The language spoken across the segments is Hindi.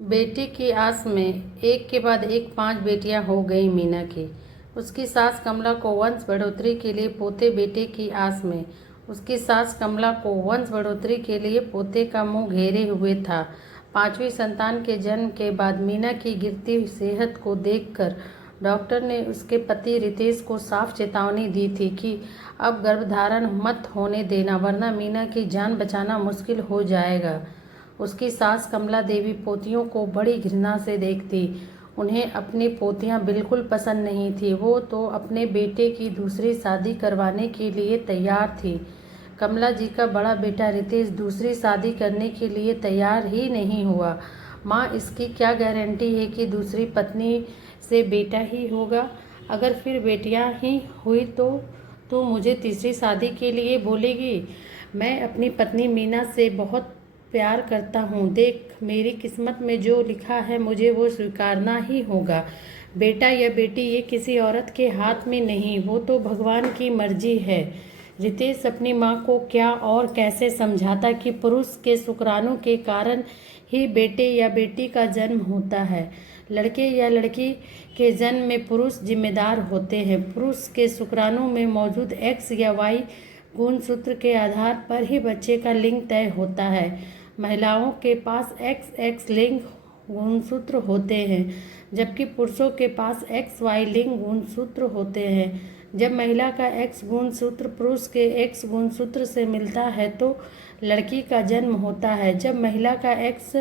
बेटी की आस में एक के बाद एक 5 बेटियां हो गई मीना की। उसकी सास कमला को वंश बढ़ोतरी के लिए पोते बेटे की आस में उसकी सास कमला को वंश बढ़ोतरी के लिए पोते का मुंह घेरे हुए था। 5वीं संतान के जन्म के बाद मीना की गिरती सेहत को देखकर डॉक्टर ने उसके पति रितेश को साफ चेतावनी दी थी कि अब गर्भधारण मत होने देना, वरना मीना की जान बचाना मुश्किल हो जाएगा। उसकी सास कमला देवी पोतियों को बड़ी घृणा से देखती। उन्हें अपनी पोतियां बिल्कुल पसंद नहीं थी। वो तो अपने बेटे की दूसरी शादी करवाने के लिए तैयार थी। कमला जी का बड़ा बेटा रितेश दूसरी शादी करने के लिए तैयार ही नहीं हुआ। माँ, इसकी क्या गारंटी है कि दूसरी पत्नी से बेटा ही होगा? अगर फिर बेटियां ही हुई तो मुझे तीसरी शादी के लिए बोलेगी। मैं अपनी पत्नी मीना से बहुत प्यार करता हूँ। देख, मेरी किस्मत में जो लिखा है मुझे वो स्वीकारना ही होगा। बेटा या बेटी ये किसी औरत के हाथ में नहीं, वो तो भगवान की मर्जी है। रितेश अपनी माँ को क्या और कैसे समझाता कि पुरुष के शुक्राणु के कारण ही बेटे या बेटी का जन्म होता है। लड़के या लड़की के जन्म में पुरुष जिम्मेदार होते हैं। पुरुष के शुक्राणु में मौजूद एक्स या वाई गुणसूत्र के आधार पर ही बच्चे का लिंग तय होता है। महिलाओं के पास एक्स एक्स लिंग गुणसूत्र होते हैं, जबकि पुरुषों के पास एक्स वाई लिंग गुणसूत्र होते हैं। जब महिला का एक्स गुणसूत्र पुरुष के एक्स गुणसूत्र से मिलता है तो लड़की का जन्म होता है। जब महिला का एक्स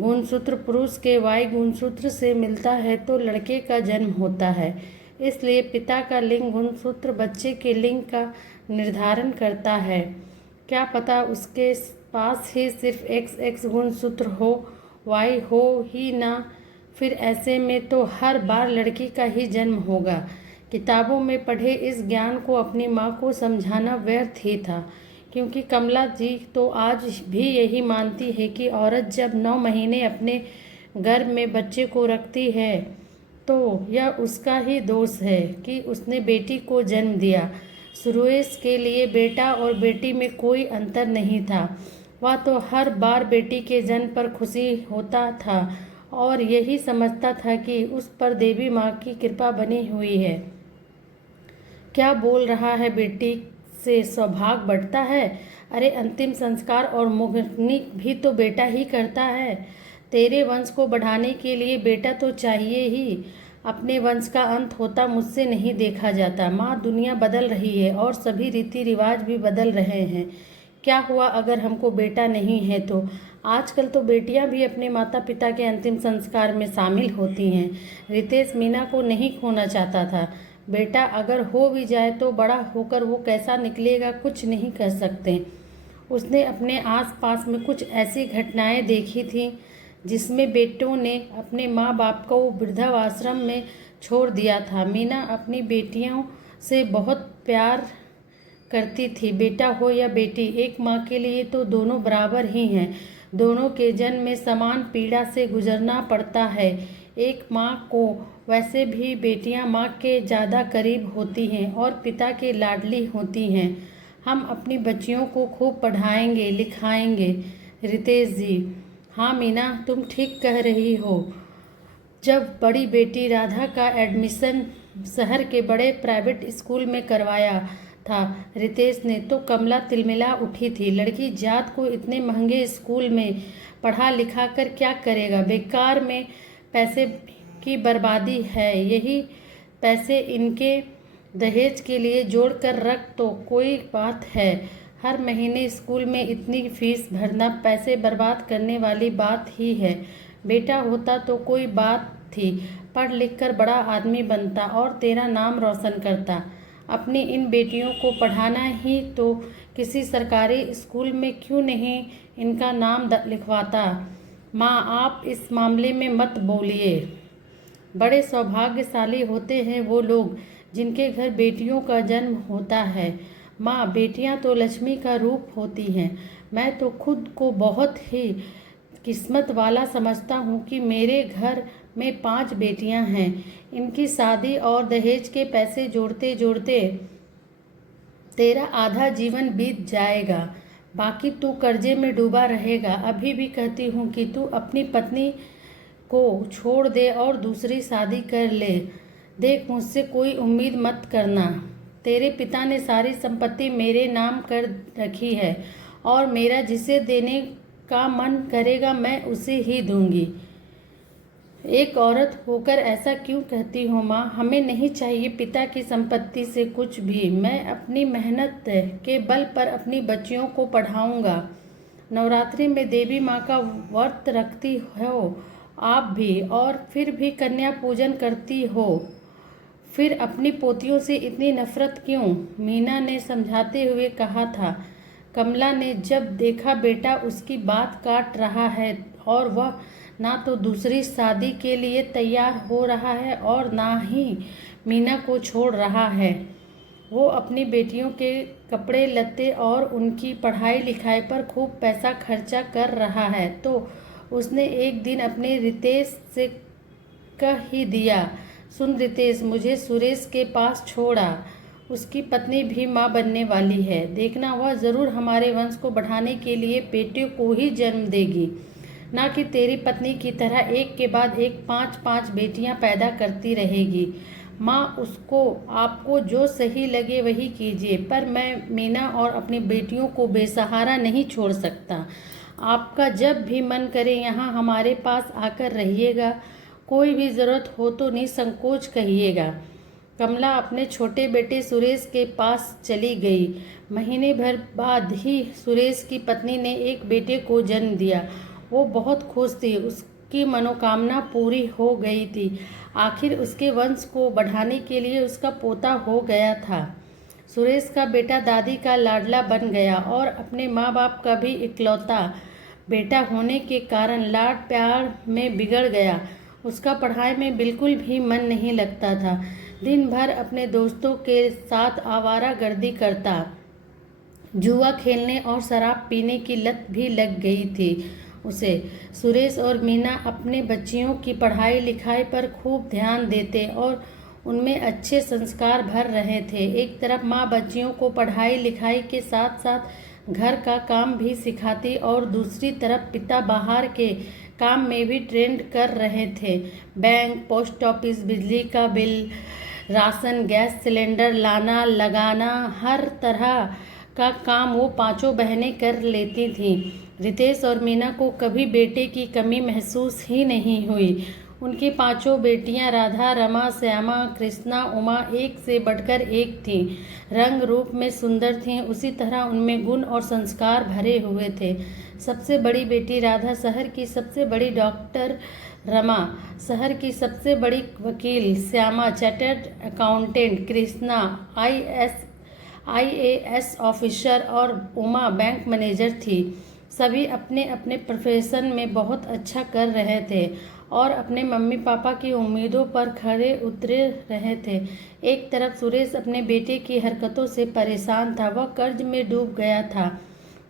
गुणसूत्र पुरुष के वाई गुणसूत्र से मिलता है तो लड़के का जन्म होता है। इसलिए पिता का लिंग गुणसूत्र बच्चे के लिंग का निर्धारण करता है। क्या पता उसके पास ही सिर्फ एक्स एक्स गुणसूत्र हो, वाई हो ही ना। फिर ऐसे में तो हर बार लड़की का ही जन्म होगा। किताबों में पढ़े इस ज्ञान को अपनी माँ को समझाना व्यर्थ ही था, क्योंकि कमला जी तो आज भी यही मानती है कि औरत जब 9 महीने अपने गर्भ में बच्चे को रखती है तो यह उसका ही दोष है कि उसने बेटी को जन्म दिया। सुरेश के लिए बेटा और बेटी में कोई अंतर नहीं था। वह तो हर बार बेटी के जन्म पर खुशी होता था और यही समझता था कि उस पर देवी माँ की कृपा बनी हुई है। क्या बोल रहा है? बेटी से सौभाग्य बढ़ता है? अरे, अंतिम संस्कार और मुंडनी भी तो बेटा ही करता है। तेरे वंश को बढ़ाने के लिए बेटा तो चाहिए ही। अपने वंश का अंत होता मुझसे नहीं देखा जाता। माँ, दुनिया बदल रही है और सभी रीति रिवाज भी बदल रहे हैं। क्या हुआ अगर हमको बेटा नहीं है तो? आजकल तो बेटियां भी अपने माता पिता के अंतिम संस्कार में शामिल होती हैं। रितेश मीना को नहीं खोना चाहता था। बेटा अगर हो भी जाए तो बड़ा होकर वो कैसा निकलेगा कुछ नहीं कह सकते। उसने अपने आसपास में कुछ ऐसी घटनाएं देखी थीं जिसमें बेटों ने अपने माँ बाप को वृद्धाश्रम में छोड़ दिया था। मीना अपनी बेटियों से बहुत प्यार करती थी। बेटा हो या बेटी, एक माँ के लिए तो दोनों बराबर ही हैं। दोनों के जन्म में समान पीड़ा से गुजरना पड़ता है। एक माँ को वैसे भी बेटियां माँ के ज़्यादा करीब होती हैं और पिता की लाडली होती हैं। हम अपनी बच्चियों को खूब पढ़ाएंगे लिखाएंगे। रितेश जी: हाँ मीना, तुम ठीक कह रही हो। जब बड़ी बेटी राधा का एडमिशन शहर के बड़े प्राइवेट स्कूल में करवाया था रितेश ने, तो कमला तिलमिला उठी थी। लड़की जात को इतने महंगे स्कूल में पढ़ा लिखा कर क्या करेगा? बेकार में पैसे की बर्बादी है। यही पैसे इनके दहेज के लिए जोड़ कर रख तो कोई बात है। हर महीने स्कूल में इतनी फीस भरना पैसे बर्बाद करने वाली बात ही है। बेटा होता तो कोई बात थी, पढ़ लिख कर बड़ा आदमी बनता और तेरा नाम रोशन करता। अपनी इन बेटियों को पढ़ाना ही तो किसी सरकारी स्कूल में क्यों नहीं इनका नाम लिखवाता। माँ, आप इस मामले में मत बोलिए। बड़े सौभाग्यशाली होते हैं वो लोग जिनके घर बेटियों का जन्म होता है। माँ, बेटियां तो लक्ष्मी का रूप होती हैं। मैं तो खुद को बहुत ही किस्मत वाला समझता हूँ कि मेरे घर में 5 बेटियां हैं। इनकी शादी और दहेज के पैसे जोड़ते जोड़ते तेरा आधा जीवन बीत जाएगा। बाकी तू कर्जे में डूबा रहेगा। अभी भी कहती हूँ कि तू अपनी पत्नी को छोड़ दे और दूसरी शादी कर ले। देख, मुझसे कोई उम्मीद मत करना। तेरे पिता ने सारी संपत्ति मेरे नाम कर रखी है और मेरा जिसे देने का मन करेगा मैं उसे ही दूंगी। एक औरत होकर ऐसा क्यों कहती हो माँ? हमें नहीं चाहिए पिता की संपत्ति से कुछ भी। मैं अपनी मेहनत के बल पर अपनी बच्चियों को पढ़ाऊंगा। नवरात्रि में देवी माँ का व्रत रखती हो आप भी, और फिर भी कन्या पूजन करती हो। फिर अपनी पोतियों से इतनी नफरत क्यों? मीना ने समझाते हुए कहा था। कमला ने जब देखा बेटा उसकी बात काट रहा है और वह ना तो दूसरी शादी के लिए तैयार हो रहा है और ना ही मीना को छोड़ रहा है, वो अपनी बेटियों के कपड़े लत्ते और उनकी पढ़ाई लिखाई पर खूब पैसा खर्चा कर रहा है, तो उसने एक दिन अपने रितेश से कह ही दिया, सुन रितेश, मुझे सुरेश के पास छोड़ा। उसकी पत्नी भी माँ बनने वाली है। देखना, वह ज़रूर हमारे वंश को बढ़ाने के लिए बेटे को ही जन्म देगी, ना कि तेरी पत्नी की तरह एक के बाद एक 5-5 बेटियां पैदा करती रहेगी। माँ, उसको आपको जो सही लगे वही कीजिए, पर मैं मीना और अपनी बेटियों को बेसहारा नहीं छोड़ सकता। आपका जब भी मन करे यहाँ हमारे पास आकर रहिएगा। कोई भी ज़रूरत हो तो निसंकोच कहिएगा। कमला अपने छोटे बेटे सुरेश के पास चली गई। महीने भर बाद ही सुरेश की पत्नी ने एक बेटे को जन्म दिया। वो बहुत खुश थी, उसकी मनोकामना पूरी हो गई थी। आखिर उसके वंश को बढ़ाने के लिए उसका पोता हो गया था। सुरेश का बेटा दादी का लाडला बन गया और अपने माँ बाप का भी इकलौता बेटा होने के कारण लाड प्यार में बिगड़ गया। उसका पढ़ाई में बिल्कुल भी मन नहीं लगता था। दिन भर अपने दोस्तों के साथ आवारागर्दी करता, जुआ खेलने और शराब पीने की लत भी लग गई थी उसे। सुरेश और मीना अपने बच्चियों की पढ़ाई लिखाई पर खूब ध्यान देते और उनमें अच्छे संस्कार भर रहे थे। एक तरफ माँ बच्चियों को पढ़ाई लिखाई के साथ साथ घर का काम भी सिखाती और दूसरी तरफ पिता बाहर के काम में भी ट्रेंड कर रहे थे। बैंक, पोस्ट ऑफिस, बिजली का बिल, राशन, गैस सिलेंडर लाना लगाना, हर तरह का काम वो पांचों बहनें कर लेती थीं। रितेश और मीना को कभी बेटे की कमी महसूस ही नहीं हुई। उनकी पांचों बेटियां राधा, रमा, श्यामा, कृष्णा, उमा एक से बढ़कर एक थीं। रंग रूप में सुंदर थीं, उसी तरह उनमें गुण और संस्कार भरे हुए थे। सबसे बड़ी बेटी राधा शहर की सबसे बड़ी डॉक्टर, रमा शहर की सबसे बड़ी वकील, Shyama chartered accountant, Krishna IAS officer और उमा बैंक मैनेजर थी। सभी अपने अपने प्रोफेशन में बहुत अच्छा कर रहे थे और अपने मम्मी पापा की उम्मीदों पर खरे उतरे रहे थे। एक तरफ सुरेश अपने बेटे की हरकतों से परेशान था। वह कर्ज में डूब गया था।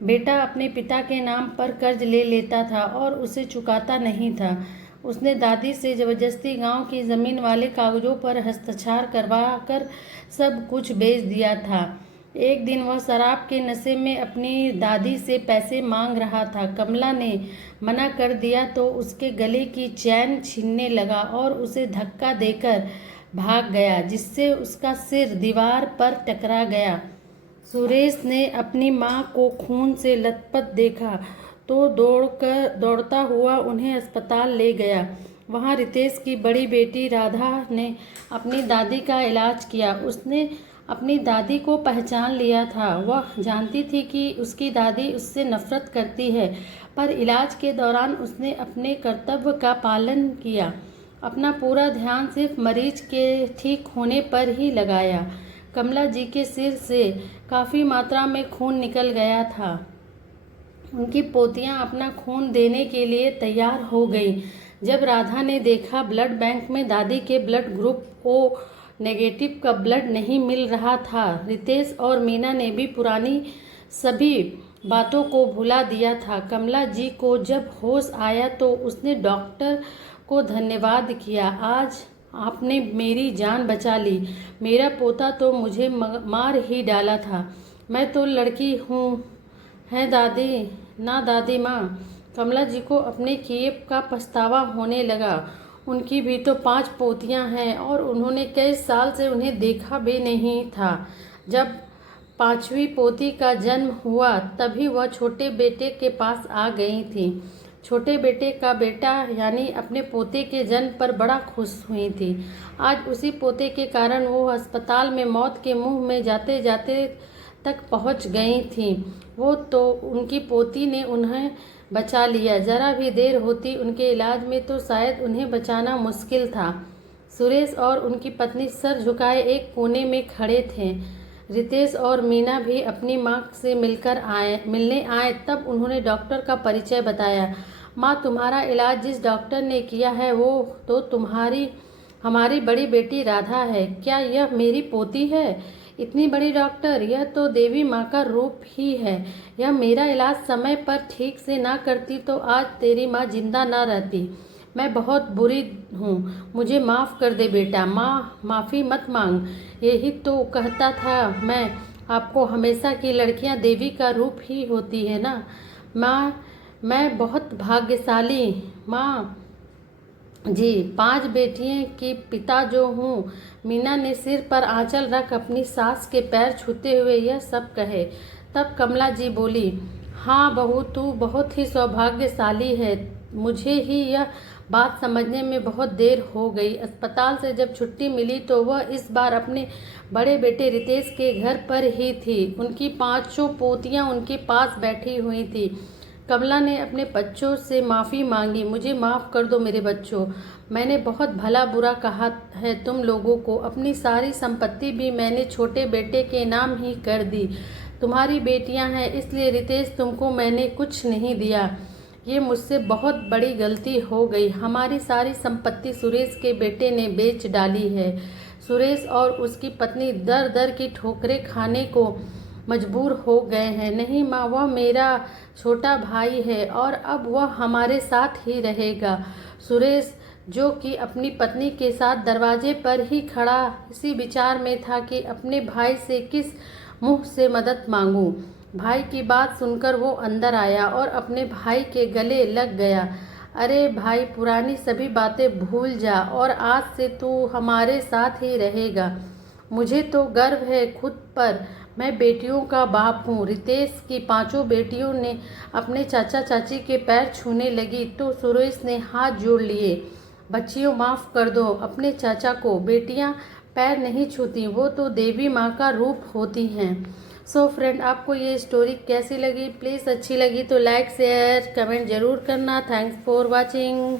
बेटा अपने पिता के नाम पर कर्ज ले लेता था और उसे चुकाता नहीं था। उसने दादी से जबरदस्ती गांव की ज़मीन वाले कागजों पर हस्ताक्षर करवाकर सब कुछ बेच दिया था। एक दिन वह शराब के नशे में अपनी दादी से पैसे मांग रहा था। कमला ने मना कर दिया तो उसके गले की चैन छीनने लगा और उसे धक्का देकर भाग गया, जिससे उसका सिर दीवार पर टकरा गया। सुरेश ने अपनी मां को खून से लथपथ देखा तो दौड़ता हुआ उन्हें अस्पताल ले गया। वहां रितेश की बड़ी बेटी राधा ने अपनी दादी का इलाज किया। उसने अपनी दादी को पहचान लिया था। वह जानती थी कि उसकी दादी उससे नफरत करती है, पर इलाज के दौरान उसने अपने कर्तव्य का पालन किया। अपना पूरा ध्यान सिर्फ मरीज के ठीक होने पर ही लगाया। कमला जी के सिर से काफ़ी मात्रा में खून निकल गया था। उनकी पोतियां अपना खून देने के लिए तैयार हो गईं। जब राधा ने देखा ब्लड बैंक में दादी के ब्लड ग्रुप O नेगेटिव का ब्लड नहीं मिल रहा था, रितेश और मीना ने भी पुरानी सभी बातों को भुला दिया था। कमला जी को जब होश आया तो उसने डॉक्टर को धन्यवाद किया। आज आपने मेरी जान बचा ली। मेरा पोता तो मुझे मार ही डाला था। मैं तो लड़की हूँ हैं दादी। ना दादी माँ। कमला जी को अपने किए का पछतावा होने लगा। उनकी भी तो 5 पोतियां हैं और उन्होंने कई साल से उन्हें देखा भी नहीं था। जब 5वीं पोती का जन्म हुआ तभी वह छोटे बेटे के पास आ गई थी। छोटे बेटे का बेटा यानी अपने पोते के जन्म पर बड़ा खुश हुई थी। आज उसी पोते के कारण वो अस्पताल में मौत के मुंह में जाते जाते तक पहुंच गई थी। वो तो उनकी पोती ने उन्हें बचा लिया। जरा भी देर होती उनके इलाज में तो शायद उन्हें बचाना मुश्किल था। सुरेश और उनकी पत्नी सर झुकाए एक कोने में खड़े थे। रितेश और मीना भी अपनी माँ से मिलने आए। तब उन्होंने डॉक्टर का परिचय बताया। माँ, तुम्हारा इलाज जिस डॉक्टर ने किया है वो तो हमारी बड़ी बेटी राधा है। क्या यह मेरी पोती है? इतनी बड़ी डॉक्टर, यह तो देवी माँ का रूप ही है। यह मेरा इलाज समय पर ठीक से ना करती तो आज तेरी माँ जिंदा ना रहती। मैं बहुत बुरी हूँ, मुझे माफ़ कर दे बेटा। माँ, माफ़ी मत मांग। यही तो कहता था मैं आपको हमेशा की लड़कियाँ देवी का रूप ही होती है ना। माँ, मैं बहुत भाग्यशाली माँ जी, 5 बेटियों की पिता जो हूँ। मीना ने सिर पर आंचल रख अपनी सास के पैर छूते हुए यह सब कहे। तब कमला जी बोली, हाँ बहू, तू बहुत ही सौभाग्यशाली है। मुझे ही यह बात समझने में बहुत देर हो गई। अस्पताल से जब छुट्टी मिली तो वह इस बार अपने बड़े बेटे रितेश के घर पर ही थी। उनकी 5 पोतियां उनके पास बैठी हुई थी। कमला ने अपने बच्चों से माफ़ी मांगी। मुझे माफ़ कर दो मेरे बच्चों, मैंने बहुत भला बुरा कहा है तुम लोगों को। अपनी सारी संपत्ति भी मैंने छोटे बेटे के नाम ही कर दी। तुम्हारी बेटियां हैं इसलिए रितेश तुमको मैंने कुछ नहीं दिया। ये मुझसे बहुत बड़ी गलती हो गई। हमारी सारी संपत्ति सुरेश के बेटे ने बेच डाली है। सुरेश और उसकी पत्नी दर दर की ठोकरें खाने को मजबूर हो गए हैं। नहीं माँ, वह मेरा छोटा भाई है और अब वह हमारे साथ ही रहेगा। सुरेश, जो कि अपनी पत्नी के साथ दरवाजे पर ही खड़ा इसी विचार में था कि अपने भाई से किस मुंह से मदद मांगूं। भाई की बात सुनकर वो अंदर आया और अपने भाई के गले लग गया। अरे भाई, पुरानी सभी बातें भूल जा और आज से तू हमारे साथ ही रहेगा। मुझे तो गर्व है खुद पर, मैं बेटियों का बाप हूँ। रितेश की 5 बेटियों ने अपने चाचा चाची के पैर छूने लगी तो सुरेश ने हाथ जोड़ लिए। बच्चियों, माफ़ कर दो अपने चाचा को। बेटियाँ पैर नहीं छूती, वो तो देवी माँ का रूप होती हैं। सो फ्रेंड, आपको ये स्टोरी कैसी लगी? प्लीज़ अच्छी लगी तो लाइक शेयर कमेंट ज़रूर करना। Thanks for watching.